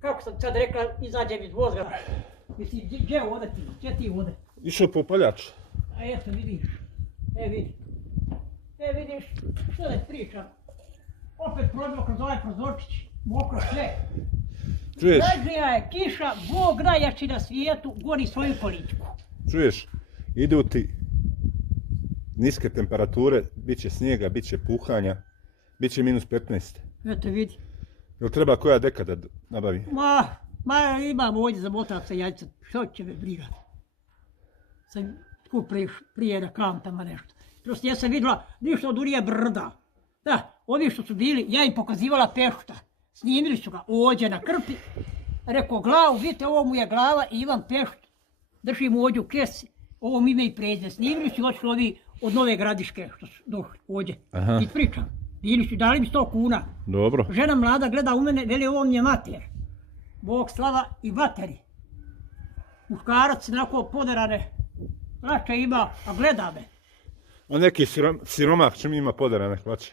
kako sam sad rekla, izađem iz vozga. Mislim, gdje ovdje ti? Gdje ti ovdje? Išao po paljač. A eto, vidiš. Vidiš, što da pričam. Opet probio kroz ovaj prozorčić, mokro sve. Čuješ? Najgrija je kiša, Bog najjači na svijetu, gori svoju količku. Čuješ? Idu ti niske temperature, bit će snijega, bit će puhanja, bit će -15. Eto vidi. Jel treba koja deka da nabavi? Ma imam ovdje za motaca jajca, što će me briga. Sam tu prije na kantama nešto. Prosto ja sam vidjela ništa od urije brda. Da, ovi što su bili, ja im pokazivala pešta. Snimili su ga ovdje na krpi. Rekao glavu, vidite ovo mu je glava i imam pešt. Držim ovdje u kesi, ovo mi ime i prezne. Snimili su očito ovi od Nove Gradiške što su došli ovdje. I pričam, bili su, dali mi 100 kuna. Dobro. Žena mlada gleda u mene, veli ovo mi je mater. Bog slava i materi. Muškarac onako poderane hlače ima, a gleda me. A neki siromah čim ima poderane hlače?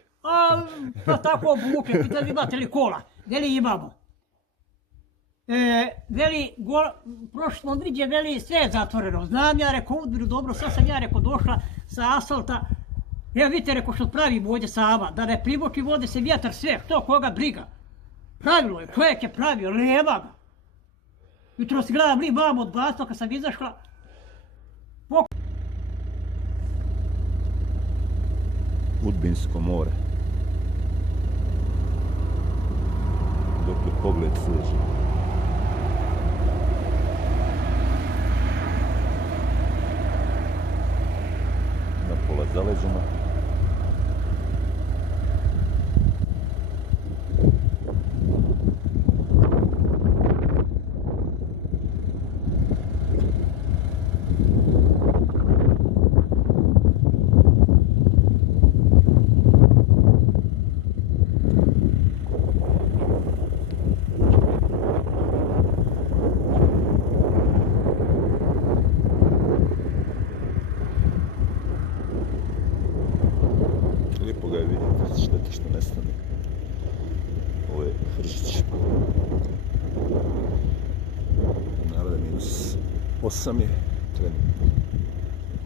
Pa tako obuče, pitan imate li kola? Veli imamo. Veli, prošli smo vidje, veli sve je zatvoreno. Znam ja, rekao, Udbiru, dobro, sad sam ja, rekao, došla sa asfalta. Evo vidite, rekao, što pravimo ovdje sama, da ne priboči vode se vjetar sve, što koga briga. Pravilo je, čovjek je pravio, nema ga. Jutro si gledam li mamu od blatva kad sam izašla. Udbinsko more. Dok je pogled seže. Napola zaleđena. Lijepo ga je vidjeti, šteta što nestane. Ovo je Hržić. Narode -8 je, trenutno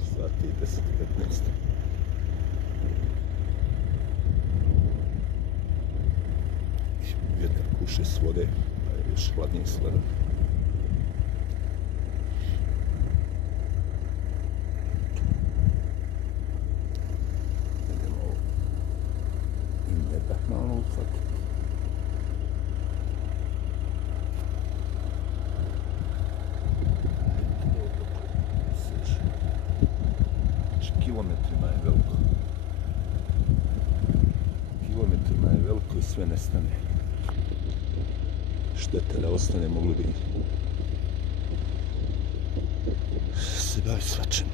sati 10:15. Vjetar kuše s vode, pa je još hladnije sledan. Malo ufati. Znači kilometrima je veliko. Kilometrima je veliko i sve nestane. Štete da ostane, mogli bi se baviti svačim.